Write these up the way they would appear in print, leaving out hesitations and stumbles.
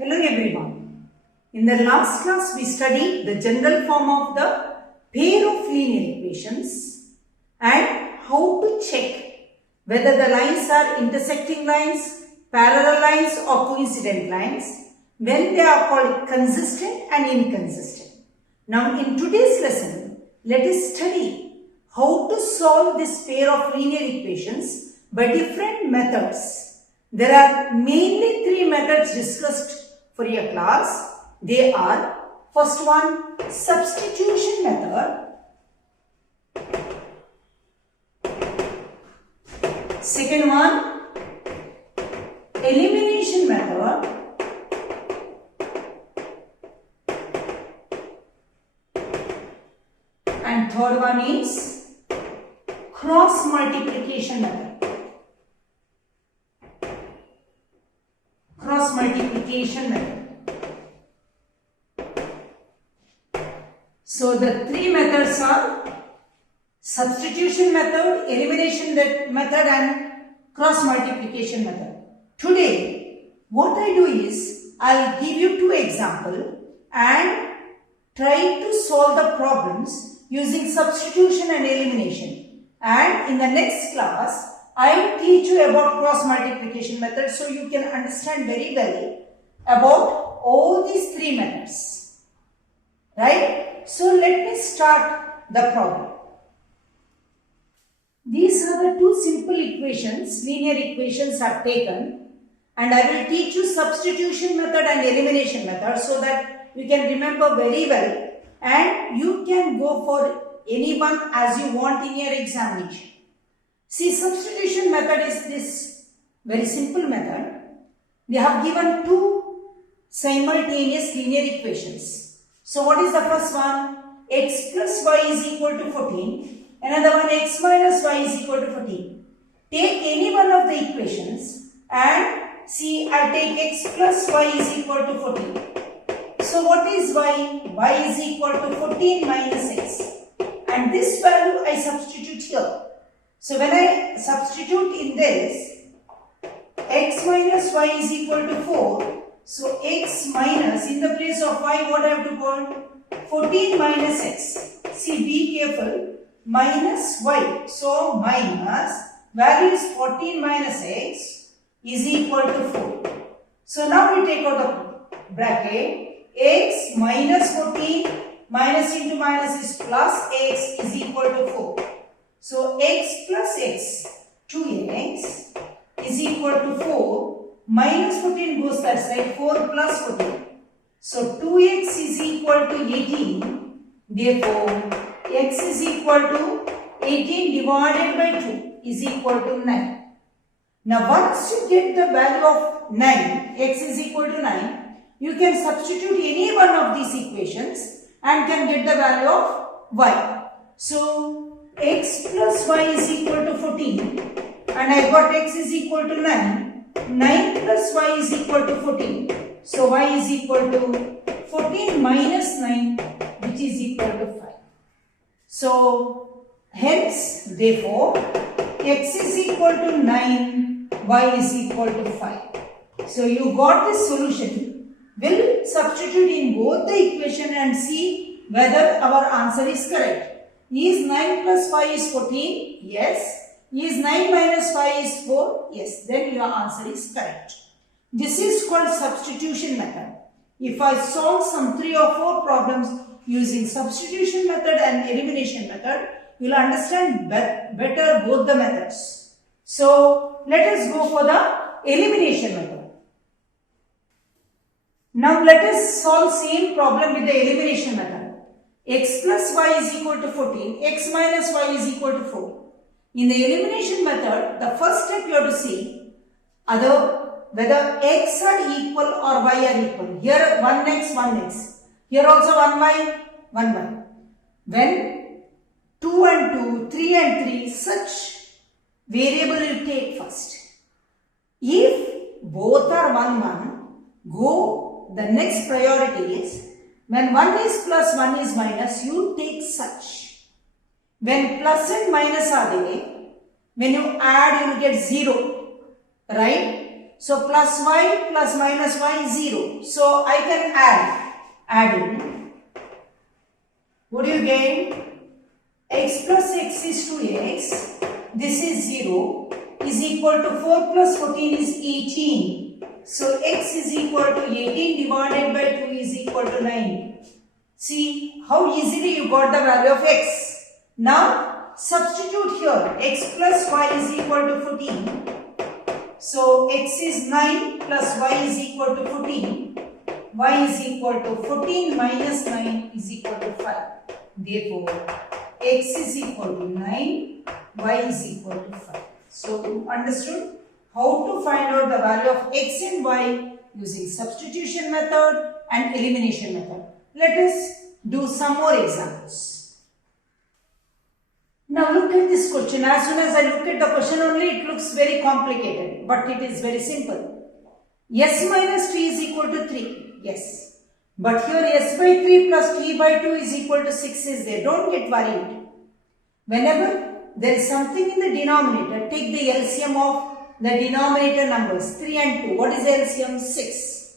Hello everyone. In the last class we studied the general form of the pair of linear equations and how to check whether the lines are intersecting lines, parallel lines or coincident lines when they are called consistent and inconsistent. Now in today's lesson, let us study how to solve this pair of linear equations by different methods. There are mainly three methods discussed for your class. They are, first one, substitution method. Second one, elimination method. And third one is cross multiplication method. Cross multiplication method. So the three methods are substitution method, elimination method and cross multiplication method. Today what I do is I will give you two examples and try to solve the problems using substitution and elimination. And in the next class I will teach you about cross multiplication method so you can understand very well about all these three methods. Right? So let me start the problem. These are the two simple equations, linear equations I have taken, and I will teach you substitution method and elimination method so that you can remember very well and you can go for any one as you want in your examination. See, substitution method is this very simple method. They have given two simultaneous linear equations. So what is the first one? X plus y is equal to 14. Another one, x minus y is equal to 14. Take any one of the equations and see, I take x plus y is equal to 14. So what is y? Y is equal to 14 minus x. And this value I substitute here. So when I substitute in this, x minus y is equal to 4. So x minus, in the place of y, what I have to put? 14 minus x. See, be careful. Minus y. So minus, value is 14 minus x is equal to 4. So now we take out the bracket. X minus 14 minus into minus is plus x is equal to 4. So x plus x, 2x is equal to 4. Minus 14 goes that side, 4 plus 14. So 2x is equal to 18. Therefore, x is equal to 18 divided by 2 is equal to 9. Now once you get the value of 9, x is equal to 9, you can substitute any one of these equations and can get the value of y. So x plus y is equal to 14 and I got x is equal to 9. 9 plus y is equal to 14. So y is equal to 14 minus 9 which is equal to 5. So hence therefore x is equal to 9, y is equal to 5. So you got this solution. We'll substitute in both the equation and see whether our answer is correct. Is 9 plus 5 is 14? Yes. Is 9 minus 5 is 4? Yes. Then your answer is correct. This is called substitution method. If I solve some 3 or 4 problems using substitution method and elimination method, you will understand better both the methods. So let us go for the elimination method. Now let us solve same problem with the elimination method. X plus y is equal to 14, x minus y is equal to 4. In the elimination method, the first step you have to see whether x are equal or y are equal. Here 1x, 1x. Here also 1y, 1y. When 2 and 2, 3 and 3, such variable you take first. If both are 1, 1, the next priority is when 1 is plus, 1 is minus, you take such. When plus and minus are there, when you add, you will get 0, right? So plus y plus minus y is 0. So I can add in. What do you get? X plus x is 2x. This is 0 is equal to 4 plus 14 is 18. So x is equal to 18 divided by 2 is equal to 9. See how easily you got the value of x. Now substitute here. X plus y is equal to 14. So x is 9 plus y is equal to 14. Y is equal to 14 minus 9 is equal to 5. Therefore, x is equal to 9, y is equal to 5. So, you understood how to find out the value of x and y using substitution method and elimination method. Let us do some more examples. Now look at this question. As soon as I look at the question only, it looks very complicated, but it is very simple. S minus t is equal to 3. Yes. But here s by 3 plus t by 2 is equal to 6 is there. Don't get worried. Whenever there is something in the denominator, take the LCM of the denominator numbers 3 and 2. What is LCM? 6.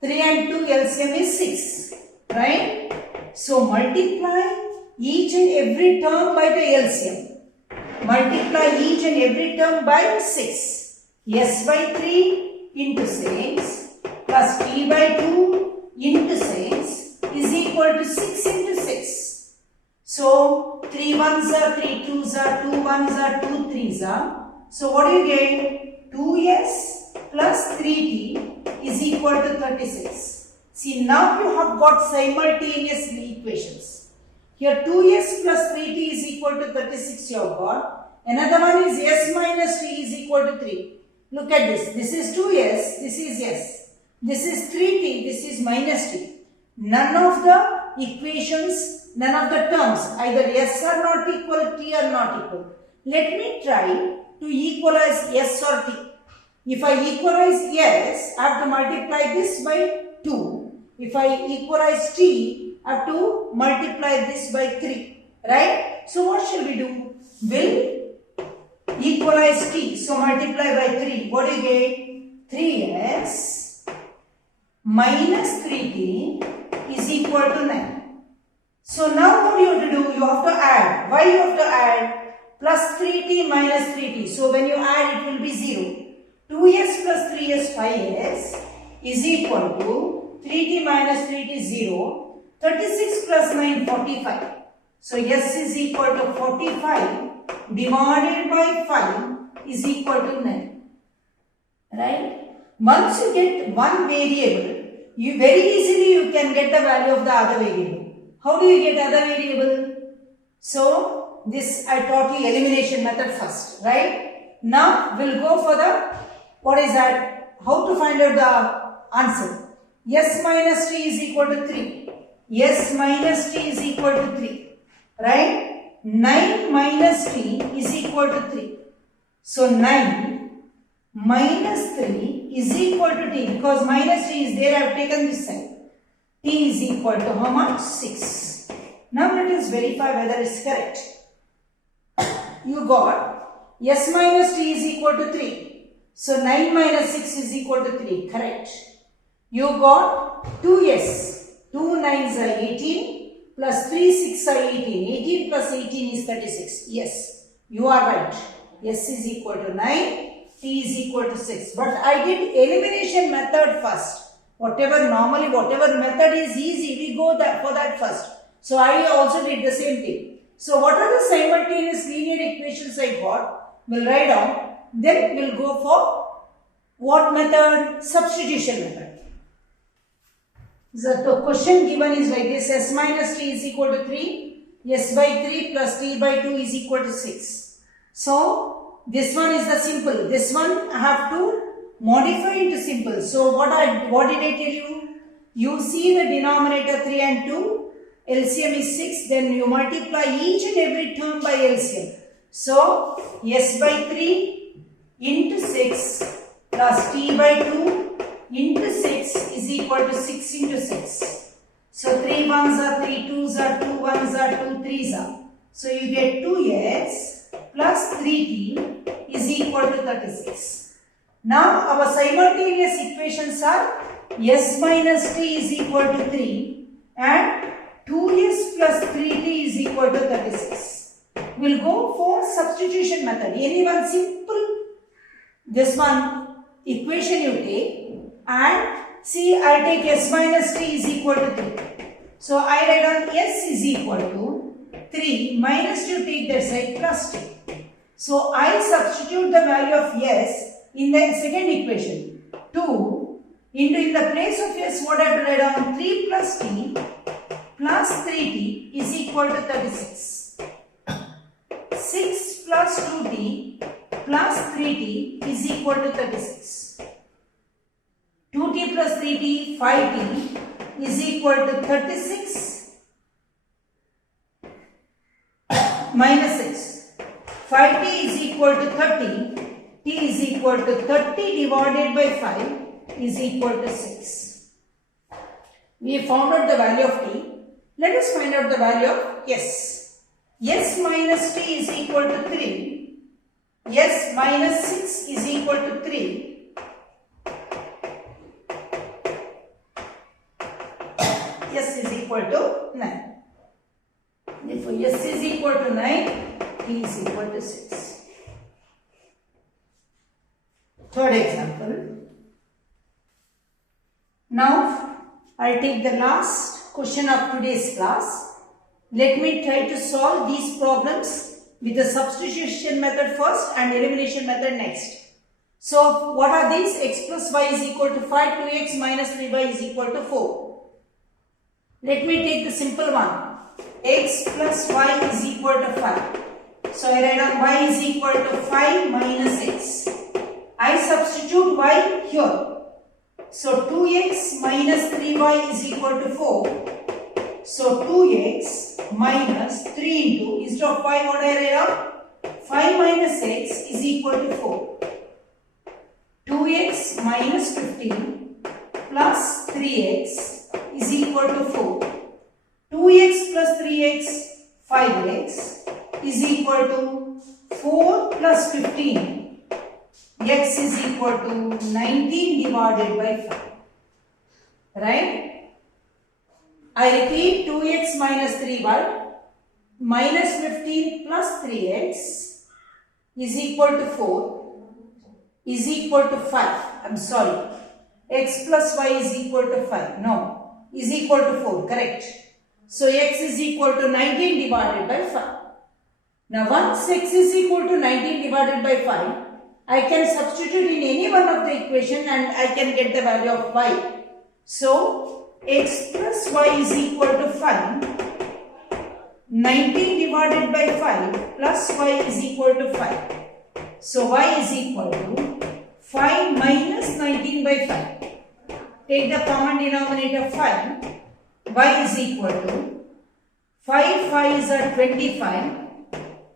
3 and 2 LCM is 6. Right? So multiply each and every term by the LCM. Multiply each and every term by 6. S by 3 into 6 plus t by 2 into 6 is equal to 6 into 6. So 3 ones are 3 twos are 2 ones are 2 threes are. So what do you get? 2s plus 3t is equal to 36. See, now you have got simultaneous equations. Here 2s plus 3t is equal to 36 you have got. Another one is s minus t is equal to 3. Look at this. This is 2s, this is s. This is 3t, this is minus t. None of the equations, none of the terms, either s are not equal, t are not equal. Let me try to equalize s or t. If I equalize s, I have to multiply this by 2. If I equalize t, I have to multiply this by 3. Right? So what shall we do? We'll equalize t. So multiply by 3. What do you get? 3s minus 3t is equal to 9. So now what you have to do? You have to add. Why you have to add? Plus 3t minus 3t. So when you add, it will be 0. 2s plus 3s, 5s is equal to 3t minus 3t, 0. 36 plus 9, 45. So s is equal to 45 divided by 5 is equal to 9. Right? Once you get one variable, you very easily you can get the value of the other variable. How do you get other variable? So this I taught you elimination method first, right? Now we'll go for the, what is that? How to find out the answer? S minus t is equal to 3. S minus t is equal to 3. Right? 9 minus t is equal to 3. So 9 minus 3 is equal to t, because minus t is there, I have taken this side. T is equal to how much? 6. Now let us verify whether it is correct. You got s minus t is equal to 3. So 9 minus 6 is equal to 3. Correct. You got 2s. 2 9s are 18 plus 3 6 are 18. 18 plus 18 is 36. Yes, you are right. S is equal to 9. T is equal to 6. But I did elimination method first. Whatever method is easy, we go for that first. So I also did the same thing. So what are the simultaneous linear equations I got? We'll write down. Then we'll go for what method? Substitution method. The question given is like this. S minus t is equal to 3. S by 3 plus t by 2 is equal to 6. So this one is the simple. This one I have to modify into simple. So what did I tell you? You see the denominator 3 and 2. LCM is 6. Then you multiply each and every term by LCM. So s by 3 into 6 plus t by 2 into 6 is equal to 6 into 6. So 3 ones are 3 twos are 2 ones are 2 threes are. So you get 2s plus 3t is equal to 36. Now our simultaneous equations are s minus t is equal to 3 and 2s plus 3t is equal to 36. We'll go for substitution method. Any one simple, this one equation you take and see, I'll take s minus t is equal to 3. So I write on s is equal to 3 minus you take that side plus t. So I substitute the value of s in the second equation. 2 into, in the place of s, what I have to write down? 3 plus t plus 3t is equal to 36. 6 plus 2t plus 3t is equal to 36. 2t plus 3t, 5t is equal to 36 minus 6. 5t is equal to 30. T is equal to 30 divided by 5 is equal to 6. We found out the value of t. Let us find out the value of s. s minus t is equal to 3. s minus 6 is equal to 3. s is equal to 9. Therefore, s is equal to 9, t is equal to 6. Third example. Now, I'll take the last question of today's class. Let me try to solve these problems with the substitution method first and elimination method next. So, what are these? X plus y is equal to 5, 2x minus 3y is equal to 4. Let me take the simple one. X plus y is equal to 5. So, I write down y is equal to 5 minus x. I substitute y here. So 2x minus 3y is equal to 4. So 2x minus 3 into, instead of 5 what I write out? 5 minus x is equal to 4. 2x minus 15 plus 3x is equal to 4. 2x plus 3x, 5x is equal to 4 plus 15. X is equal to 19 divided by 5. Right? I repeat, 2x minus 3y minus 15 plus 3x is equal to 4 is equal to 5. I'm sorry. X plus y is equal to 5. No. Is equal to 4. Correct. So x is equal to 19 divided by 5. Now once x is equal to 19 divided by 5, I can substitute in any one of the equation and I can get the value of y. So, x plus y is equal to 5. 19 divided by 5 plus y is equal to 5. So, y is equal to 5 minus 19 by 5. Take the common denominator 5. Y is equal to 5 5s are 25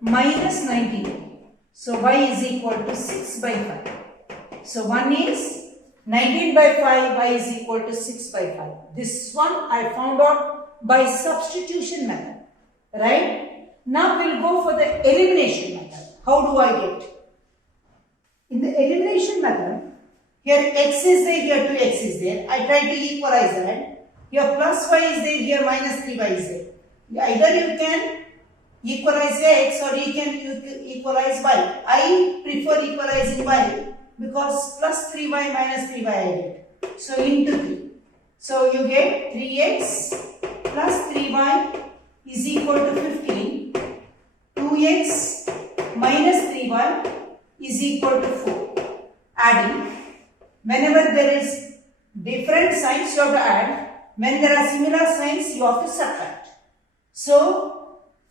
minus 19. So, y is equal to 6 by 5. So, one is 19 by 5, y is equal to 6 by 5. This one I found out by substitution method. Right? Now, we will go for the elimination method. How do I get? In the elimination method, here x is there, here 2x is there. I try to equalize that. Here plus y is there, here minus 3y is there. Either you can equalize x or you can equalize y. I prefer equalizing y because plus 3y minus 3y I get. So into 3. So you get 3x plus 3y is equal to 15. 2x minus 3y is equal to 4. Adding. Whenever there is different signs you have to add. When there are similar signs you have to subtract. So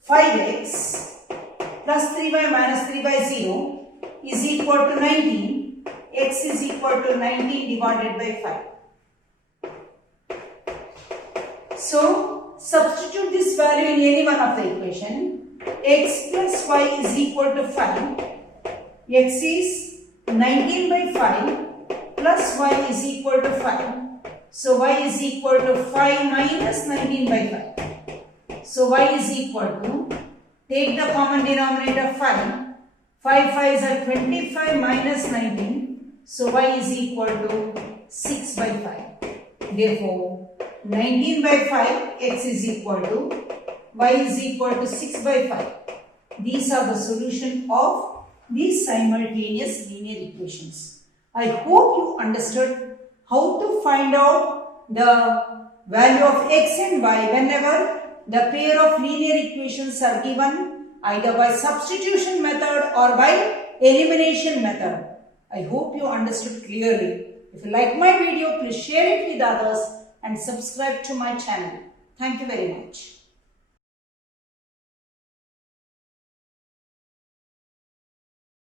5x plus 3y minus 3y 0 is equal to 19. X is equal to 19 divided by 5. So, substitute this value in any one of the equation. X plus y is equal to 5. X is 19 by 5 plus y is equal to 5. So, y is equal to 5 minus 19 by 5. So, y is equal to, take the common denominator 5. 5 5s are 25 minus 19. So y is equal to 6 by 5. Therefore, 19 by 5 x is equal to y is equal to 6 by 5. These are the solution of these simultaneous linear equations. I hope you understood how to find out the value of x and y whenever the pair of linear equations are given either by substitution method or by elimination method. I hope you understood clearly. If you like my video, please share it with others and subscribe to my channel. Thank you very much.